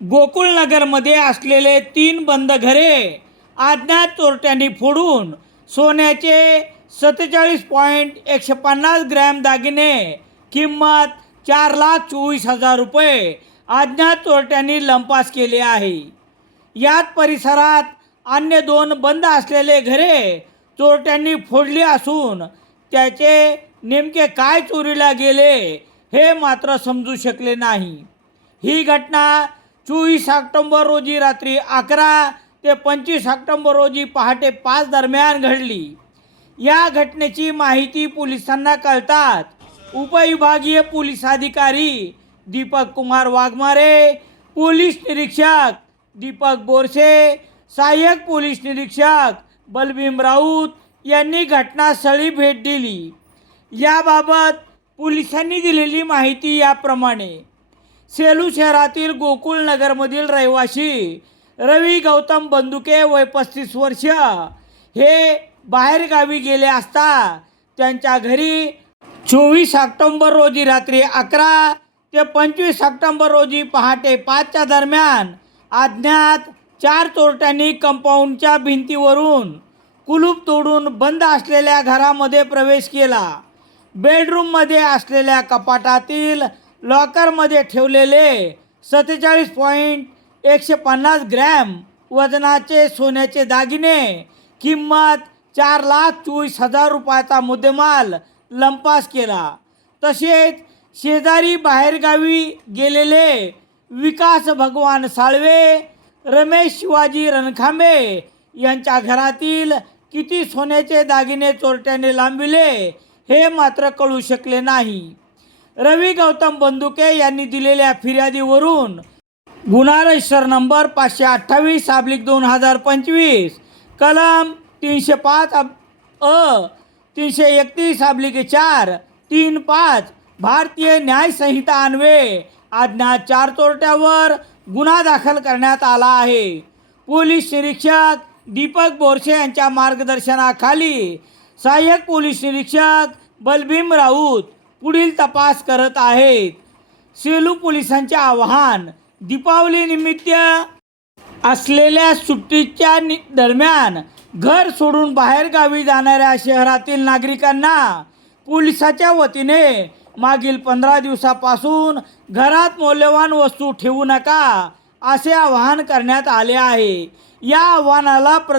गोकुळनगरमध्ये असलेले तीन बंद घरे अज्ञात चोरट्यांनी फोडून सोन्याचे सत्तेचाळीस पॉईंट एकशे पन्नास ग्रॅम दागिने किंमत चार लाख चोवीस हजार रुपये अज्ञात चोरट्यांनी लंपास केले आहे. यात परिसरात अन्य दोन बंद असलेले घरे चोरट्यांनी फोडली असून त्याचे नेमके काय चोरीला गेले हे मात्र समजू शकले नाही. ही घटना चोवीस ऑक्टोंबर रोजी रात्री अकरा ते पंचवीस ऑक्टोंबर रोजी पहाटे पाच दरम्यान घडली. या घटनेची माहिती पोलिसांना कळतात उपविभागीय पोलीस अधिकारी दीपक कुमार वाघमारे पोलीस निरीक्षक दीपक बोरसे सहाय्यक पोलीस निरीक्षक बलभीम राऊत यांनी घटनास्थळी भेट दिली. याबाबत पोलिसांनी दिलेली माहिती याप्रमाणे सेलू शहरातील गोकुळ नगरमधील रहिवासी रवी गौतम बंदुके वय पस्तीस वर्ष हे बाहेरगावी गेले असता त्यांच्या घरी चोवीस ऑक्टोंबर रोजी रात्री अकरा ते पंचवीस ऑक्टोंबर रोजी पहाटे पाचच्या दरम्यान अज्ञात चार चोरट्यांनी कंपाऊंडच्या भिंतीवरून कुलूप तोडून बंद असलेल्या घरामध्ये प्रवेश केला. बेडरूममध्ये असलेल्या कपाटातील लॉकरमध्ये ठेवलेले सत्तेचाळीस पॉईंट एकशे पन्नास ग्रॅम वजनाचे सोन्याचे दागिने किंमत चार लाख चोवीस हजार रुपयाचा मुद्देमाल लंपास केला. तसेच शेजारी बाहेरगावी गेलेले विकास भगवान साळवे रमेश शिवाजी रणखांबे यांच्या घरातील किती सोन्याचे दागिने चोरट्याने लांबिले हे मात्र कळू शकले नाही. रवी गौतम बंदुके यांनी दिलेल्या फिर्यादीवरून गुन्हा रजिस्टर नंबर पाचशे अठ्ठावीस साबलिक दोन हजार पंचवीस कलम तीनशे पाच अ तीनशे एकतीस अब्लिक चार तीन पाच भारतीय न्याय संहिता अन्वये आज्ञा चार चोरट्यावर गुन्हा दाखल करण्यात आला आहे. पोलीस निरीक्षक दीपक बोरसे यांच्या मार्गदर्शनाखाली सहाय्यक पोलीस निरीक्षक बलभीम राऊत पुढील तपास करत आहेत. सेलू पोलिसांचे आवाहन दीपावलीनिमित्त असलेल्या सुट्टीच्या नि दरम्यान घर सोडून बाहेरगावी जाणाऱ्या शहरातील नागरिकांना पोलिसाच्या वतीने मागील पंधरा दिवसापासून घरात मौल्यवान वस्तू ठेवू नका असे आवाहन करण्यात आले आहे. या आव्हानाला प्र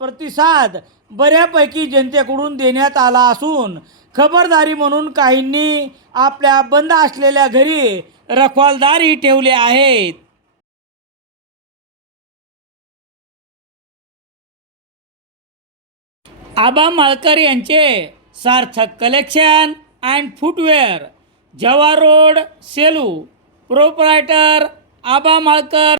प्रतिसाद बऱ्यापैकी जनतेकडून देण्यात आला असून खबरदारी म्हणून काहींनी आपल्या बंद असलेल्या घरी रखवालदारही ठेवले आहेत. आबा माळकर यांचे सार्थक कलेक्शन अँड फुटवेअर जवा रोड सेलू प्रोपरायटर आबा माळकर.